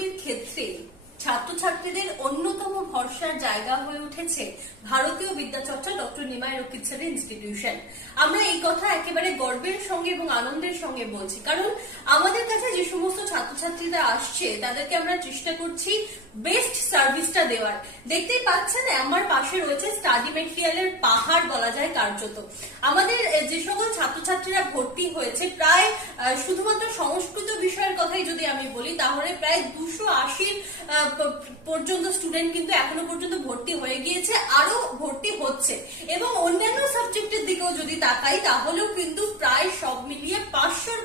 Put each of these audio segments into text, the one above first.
প্রস্তুতির ক্ষেত্রে ছাত্রছাত্রীদের অন্যতম ভরসার জায়গা হয়ে উঠেছে ভারতীয় বিদ্যাচর্চা ডক্টর নিমাই রক্ষিতসারি ইনস্টিটিউশন আমরা এই কথা একেবারে গর্বের সঙ্গে এবং আনন্দের সঙ্গে বলছি। কারণ আমাদের কাছে যে সমস্ত ছাত্রছাত্রীরা আসছে, তাদেরকে আমরা চেষ্টা করছি বেস্ট সার্ভিসটা দেওয়ার। দেখতেই পাচ্ছেন, আমার পাশে রয়েছে স্টাডি মেটেরিয়ালের পাহাড় বলা যায় কার্যত। আমাদের যে সকল ছাত্রছাত্রীরা ভর্তি হয়েছে, প্রায় শুধুমাত্র সংস্কৃত বিষয়ের কথাই যদি আমি বলি, তাহলে প্রায় দুশো আশির পর্যন্ত স্টুডেন্ট কিন্তু এখনও পর্যন্ত ভর্তি হয়ে গিয়েছে আরও ভর্তি হচ্ছে। এবং অন্যান্য সাবজেক্টের দিকেও যদি তাকাই, তাহলেও কিন্তু প্রায় সব মিলিয়ে পাঁচশোর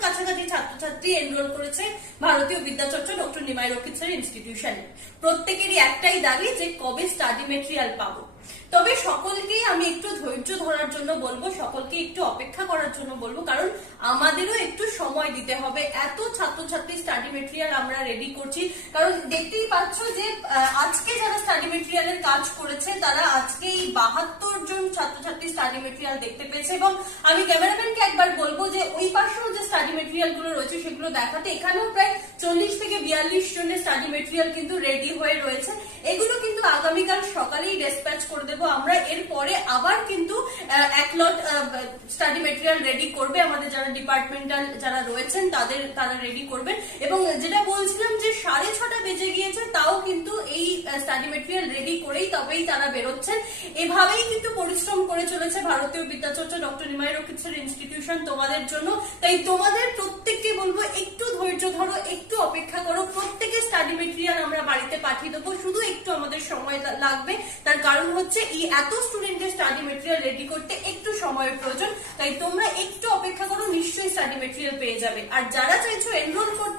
ছাত্রছাত্রী এনরোল করেছে ভারতীয় বিদ্যাচর্চা ডক্টর নিমাই রক্ষিত স্যার ইনস্টিটিউশনে প্রত্যেকেরই একটাই দাবি যে কবে স্টাডি মেটেরিয়াল পাবো। তবে সকলকেই আমি একটু ধৈর্য ধরার জন্য বলব, সকলকে একটু অপেক্ষা করার জন্য বলব, কারণ আমাদেরও একটু সময় দিতে হবে। এত ছাত্রছাত্রী স্টাডি মেটেরিয়াল আমরা রেডি করছি। কারণ দেখতেই পাচ্ছ যে আজকে যারা স্টাডি মেটেরিয়ালের কাজ করেছে, তারা আজকে এই বাহাত্তর জন ছাত্রছাত্রী স্টাডি মেটেরিয়াল দেখতে পেয়েছে। এবং আমি ক্যামেরাম্যানকে একবার বলব যে ওই মেটেরিয়ালগুলো রয়েছে, সেগুলো দেখাতে। এখানেও প্রায় চল্লিশ থেকে বিয়াল্লিশ জনের স্টাডি মেটেরিয়াল কিন্তু রেডি হয়ে রয়েছে। এগুলো কিন্তু আগামীকাল সকালেই ডেসপ্যাচ করে দেবো। আমরা এরপরে আবার কিন্তু এক লট স্টাডি মেটেরিয়াল রেডি করবে। আমাদের যারা ডিপার্টমেন্টাল যারা রয়েছেন, তাদের, তারা রেডি করবেন। এবং যেটা বলছিলাম যে সাড়ে ছটা বেজে গিয়েছে, তাও কিন্তু স্টাডি মেটেরিয়াল রেডি করেই তবেই তারা বেরোচ্ছেন। এভাবেই কিন্তু পরিশ্রম করে চলেছে ভারতীয় বিদ্যাচর্চা ডক্টর নিমাই রক্ষিত স্যার ইনস্টিটিউশন তোমাদের জন্য। তাই তোমাদের প্রত্যেককে বলব, একটু ধৈর্য ধরো, একটু অপেক্ষা করো। প্রত্যেকে স্টাডি মেটেরিয়াল আমরা বাড়িতে পাঠিয়ে দেবো। শুধু একটু আমাদের সময় লাগবে। তার কারণ হচ্ছে, এই এত স্টুডেন্টের স্টাডি মেটেরিয়াল রেডি করতে একটু সময়ের প্রয়োজন। তাই তোমরা একটু অপেক্ষা করো, নিশ্চয়ই স্টাডি মেটেরিয়াল পেয়ে যাবে। আর যারা চাইছো এনরোল করতে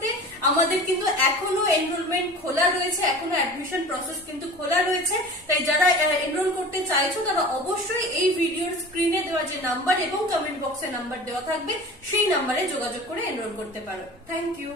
আমাদের কিন্তু এখনও এনরোলমেন্ট খোলা রয়েছে, এখনও অ্যাডমিশন প্রসেস কিন্তু খোলা রয়েছে। তাই যারা এনরোল করতে চাইছো, তারা অবশ্যই এই ভিডিওর স্ক্রিনে দেওয়া যে নাম্বার এবং কমেন্ট বক্সে নাম্বার দেওয়া থাকবে, সেই নাম্বারে যোগাযোগ করে এনরোল করতে পারো। Thank you